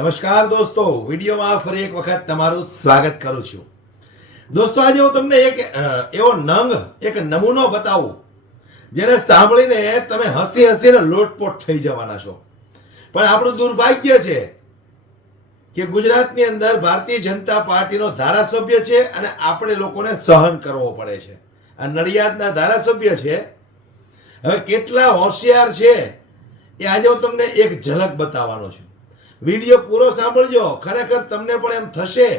નમસ્કાર દોસ્તો, વિડીયોમાં ફરી એક વખત તમારું સ્વાગત કરું છું. દોસ્તો, આજે હું તમને એક એવો નંગ, એક નમૂનો બતાવું જેને સાંભળીને તમે હસી હસીને લોટપોટ થઈ જવાના છો. પણ આપણું દુર્ભાગ્ય છે કે ગુજરાતની અંદર ભારતીય જનતા પાર્ટીનો ધારાસભ્ય છે અને આપણે લોકોને સહન કરવો પડે છે. આ નડિયાદના ધારાસભ્ય છે. હવે કેટલા હોશિયાર છે એ આજે હું તમને એક ઝલક બતાવવાનો છું. વિડીયો પૂરો સાંભળજો. ખરેખર તમને પણ એમ થશે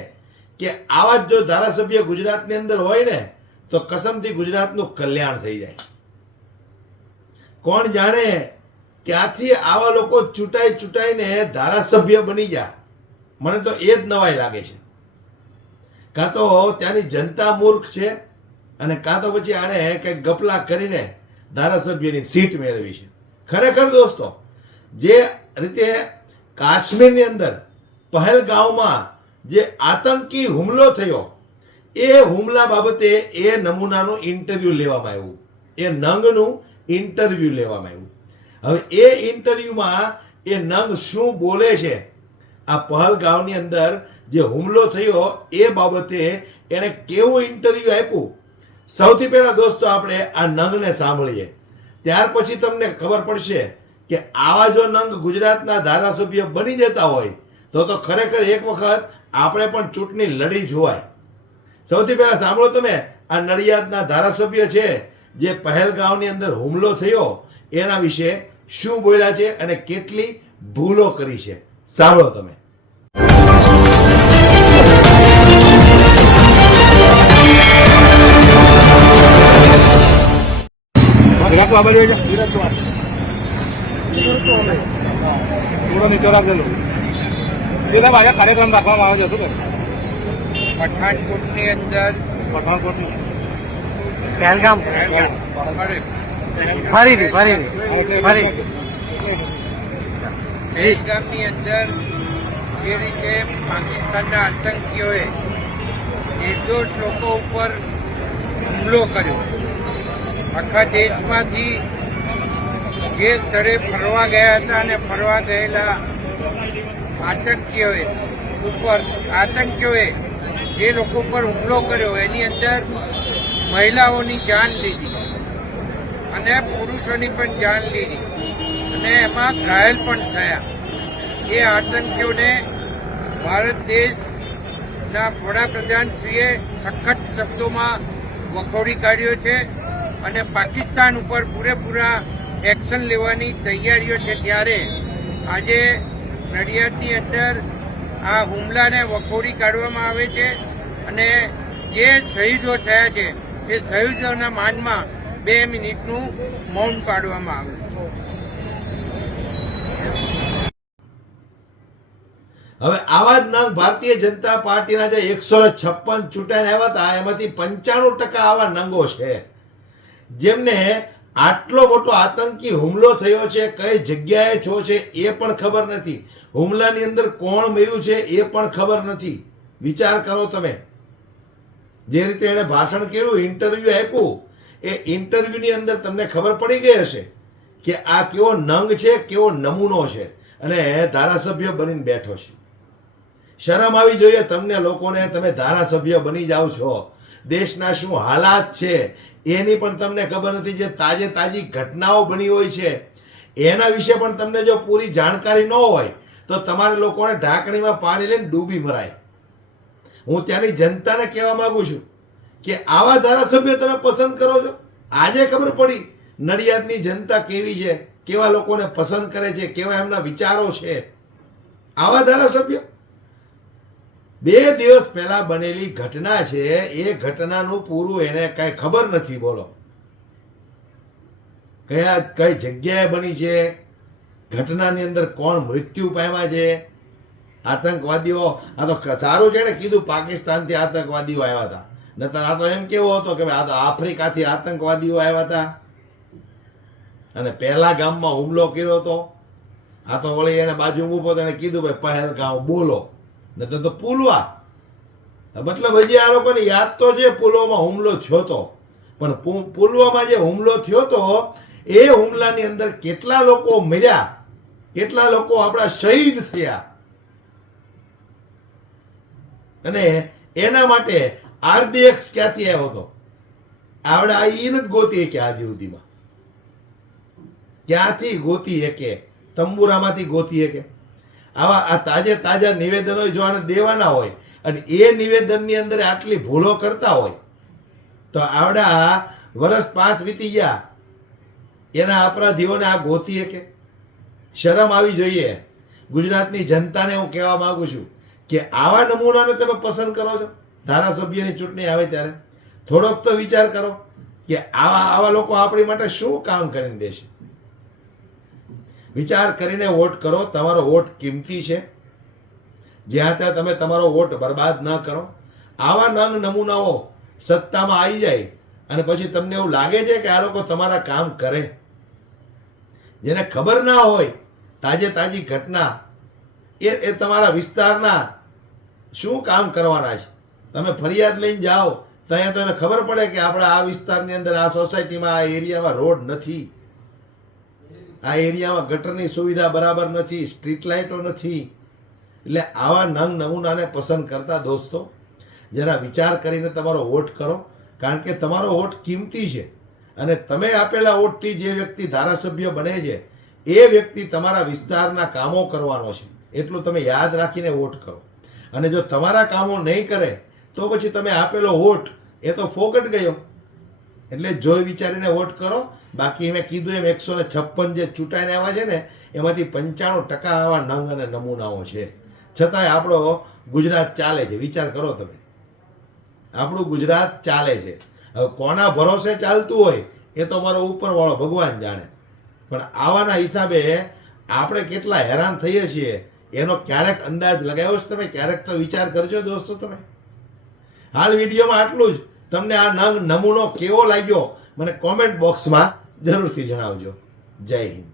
કે આવા જ જો ધારાસભ્ય ગુજરાતની અંદર હોય ને તો કસમથી ગુજરાતનું કલ્યાણ થઈ જાય. કોણ જાણે ક્યાંથી આવા લોકો ચૂંટાઈને ધારાસભ્ય બની જાય. મને તો એ જ નવાઈ લાગે છે. કાં તો ત્યાંની જનતા મૂર્ખ છે અને કાં તો પછી આણે કંઈક ગપલા કરીને ધારાસભ્યની સીટ મેળવી છે. ખરેખર દોસ્તો, જે રીતે કાશ્મીરની અંદર પહેલગાંવમાં જે આતંકી હુમલો થયો, એ હુમલા બાબતે એ નમૂનાનું ઇન્ટરવ્યુ લેવામાં આવ્યું, એ નંગનું ઇન્ટરવ્યુ લેવામાં આવ્યું. હવે એ ઇન્ટરવ્યુમાં એ નંગ શું બોલે છે, આ પહેલગાંવની અંદર જે હુમલો થયો એ બાબતે એણે કેવું ઇન્ટરવ્યુ આપ્યું, સૌથી પહેલા દોસ્તો આપણે આ નંગને સાંભળીએ. ત્યાર પછી તમને ખબર પડશે કે આવા જો નંગ ગુજરાતના ધારાસભ્ય બની જતા હોય તો ખરેખર એક વખત આપણે પણ ચૂંટણી લડી જોવાય. સૌથી પહેલા સાંભળો તમે, આ નડિયાદના ધારાસભ્ય છે જે પહેલગાંવની અંદર હુમલો થયો એના વિશે શું બોલ્યા છે અને કેટલી ભૂલો કરી છે. સાંભળો તમે. કાર્યક્રમ રાખવામાં આવે છે પઠાણકોટની અંદર પહેલગામ પહેલગામની અંદર જે રીતે પાકિસ્તાનના આતંકીઓએ નિર્દોષ લોકો ઉપર હુમલો કર્યો, આખા દેશમાંથી જે સ્થળે ફરવા ગયા હતા અને ફરવા ગયેલા આતંકીઓએ જે લોકો પર હુમલો કર્યો એની અંદર મહિલાઓની જાન લીધી અને પુરુષોની પણ જાન લીધી અને એમાં ઘાયલ પણ થયા. એ આતંકીઓને ભારત દેશના વડાપ્રધાનશ્રીએ સખત શબ્દોમાં વખોડી કાઢ્યો છે અને પાકિસ્તાન ઉપર પૂરેપૂરા એક્શન લેવાની તૈયારીઓ છે. ત્યારે આજે નડિયાદની અંદર આ હુમલાને વખોડી કાઢવામાં આવે છે અને જે શહીદો થયા છે એ શહીદોના માનમાં 2 મિનિટનું મૌન પાડવામાં આવ્યું. હવે આવા જ નંગ ભારતીય જનતા પાર્ટીના જે 156 ચૂંટાઈને આવ્યા હતા એમાંથી 95% આવા નંગો છે જેમને આટલો મોટો આતંકી હુમલો થયો છે, કઈ જગ્યાએ થયો છે એ પણ ખબર નથી, હુમલાની અંદર કોણ મર્યું છે એ પણ ખબર નથી. વિચાર કરો તમે. જે રીતે એણે ભાષણ કર્યું, ઇન્ટરવ્યુ આપ્યું, એ ઇન્ટરવ્યુની અંદર તમને ખબર પડી ગઈ હશે કે આ કેવો નંગ છે, કેવો નમૂનો છે અને ધારાસભ્ય બનીને બેઠો છે. શરમ આવી જોઈએ તમને લોકોને. તમે ધારાસભ્ય બની જાઓ છો, દેશના શું હાલાત છે એની પણ તમને ખબર નથી. જે તાજી ઘટનાઓ બની હોય છે એના વિશે પણ તમને જો પૂરી જાણકારી ન હોય તો તમારે લોકોને ઢાંકણીમાં પાણી લઈને ડૂબી મરાય. હું ત્યાંની જનતાને કહેવા માંગુ છું કે આવા ધારાસભ્ય તમે પસંદ કરો છો. આજે ખબર પડી નડિયાદની જનતા કેવી છે, કેવા લોકોને પસંદ કરે છે, કેવા એમના વિચારો છે. આવા ધારાસભ્ય 2 દિવસ પહેલા બનેલી ઘટના છે, એ ઘટનાનું પૂરું એને કઈ ખબર નથી. બોલો, કઈ જગ્યાએ બની છે, ઘટનાની અંદર કોણ મૃત્યુ પામ્યા છે, આતંકવાદીઓ. આ તો સારું છે ને કીધું પાકિસ્તાનથી આતંકવાદીઓ આવ્યા હતા, નતર આ તો એમ કેવો હતો કે આ તો આફ્રિકાથી આતંકવાદીઓ આવ્યા હતા અને પહેલા ગામમાં હુમલો કર્યો હતો. આ તો વળી એને બાજુ ઉભો હતો, એને કીધું ભાઈ પહેલગાંવ બોલો, નતર તો પુલવા. મતલબ હજી આ લોકોને યાદ તો છે પુલવામાં હુમલો થયો હતો, પણ પુલવામાં જે હુમલો થયો હતો એ હુમલાની અંદર કેટલા લોકો મર્યા, કેટલા લોકો આપણા શહીદ થયા અને એના માટે આરડીએક્સ ક્યાંથી આવ્યો હતો? આવડે આ ઈ નથી ગોતી કે આજે સુધીમાં ક્યાંથી ગોતી કે તંબુરામાંથી ગોતી કે આવા આ તાજા નિવેદનો જો આને દેવાના હોય અને એ નિવેદનની અંદર આટલી ભૂલો કરતા હોય તો આવડા વર્ષ 5 વીતી ગયા એના અપરાધીઓને આ ગોતી કે શરમ આવી જોઈએ. ગુજરાતની જનતાને હું કહેવા માંગુ છું કે આવા નમૂનાને તમે પસંદ કરો છો. ધારાસભ્યની ચૂંટણી આવે ત્યારે થોડોક તો વિચાર કરો કે આવા લોકો આપણી માટે શું કામ કરીને દેશે. વિચાર કરીને વોટ કરો. તમારો વોટ કિંમતી છે. જ્યાં ત્યાં તમે તમારો વોટ બરબાદ ન કરો. આવા નંગ નમૂનાઓ સત્તામાં આવી જાય અને પછી તમને એવું લાગે છે કે આ લોકો તમારા કામ કરે. જેને ખબર ના હોય તાજી ઘટના એ તમારા વિસ્તારના શું કામ કરવાના છે. તમે ફરિયાદ લઈને જાઓ ત્યાં તો એને ખબર પડે કે આપણા આ વિસ્તારની અંદર આ સોસાયટીમાં આ એરિયામાં રોડ નથી, આ એરિયામાં ગટરની સુવિધા બરાબર નથી, સ્ટ્રીટ લાઇટો નથી. એટલે આવા નંગ નમૂનાને પસંદ કરતા દોસ્તો જરા વિચાર કરીને તમારો વોટ કરો. કારણ કે તમારો વોટ કિંમતી છે અને તમે આપેલા વોટથી જે વ્યક્તિ ધારાસભ્ય બને છે એ વ્યક્તિ તમારા વિસ્તારના કામો કરવાનો છે. એટલું તમે યાદ રાખીને વોટ કરો. અને જો તમારા કામો નહીં કરે તો પછી તમે આપેલો વોટ એ તો ફોકટ ગયો. એટલે જોઈ વિચારીને વોટ કરો. બાકી મેં કીધું એમ 156 જે ચૂંટાઈને આવ્યા છે ને એમાંથી 95% આવા નંગ અને નમૂનાઓ છે. છતાંય આપણો ગુજરાત ચાલે છે. વિચાર કરો તમે, આપણું ગુજરાત ચાલે છે. હવે કોના ભરોસે ચાલતું હોય એ તો મારો ઉપરવાળો ભગવાન જાણે. પણ આવાના હિસાબે આપણે કેટલા હેરાન થઈએ છીએ એનો ક્યારેક અંદાજ લગાવ્યો છે તમે? ક્યારેક તો વિચાર કરજો દોસ્તો તમે. હાલ વિડીયોમાં આટલું જ. તમને આ નંગ નમૂનો કેવો લાગ્યો મને કોમેન્ટ બોક્સમાં જરૂરથી જણાવજો. જય હિન્દ.